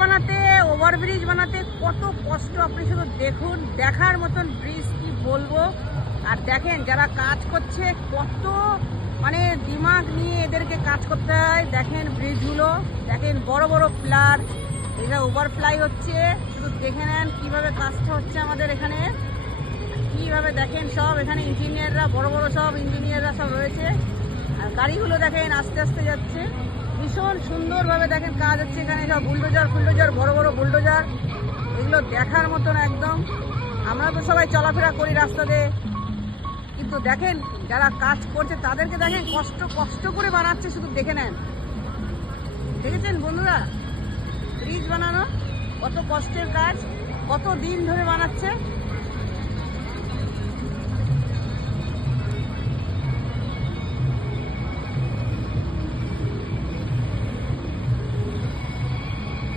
বানাতে, ওভারব্রিজ বানাতে কত কষ্ট আপনি শুধু দেখুন। দেখার মতন ব্রিজ কি বলবো। আর দেখেন যারা কাজ করছে কত মানে দিমাগ নিয়ে এদেরকে কাজ করতে হয়। দেখেন ব্রিজগুলো, দেখেন বড় বড় পিলার, এটা ওভারফ্লাই হচ্ছে। শুধু দেখে নেন কিভাবে কাজটা হচ্ছে আমাদের এখানে, কিভাবে দেখেন সব এখানে ইঞ্জিনিয়াররা, বড় বড় সব ইঞ্জিনিয়াররা সব রয়েছে। আর গাড়িগুলো দেখেন আস্তে আস্তে যাচ্ছে, ভীষণ সুন্দরভাবে দেখেন কাজ হচ্ছে এখানে। সব বুলডোজার, বড় বড় বুলডোজার, এগুলো দেখার মতন একদম। আমরা তো সবাই চলাফেরা করি রাস্তা দিয়ে, কিন্তু দেখেন যারা কাজ করছে তাদেরকে দেখেন কষ্ট করে বানাচ্ছে, শুধু দেখে নেন। দেখেছেন বন্ধুরা ব্রিজ বানানো কত কষ্টের কাজ, কত দিন ধরে বানাচ্ছে।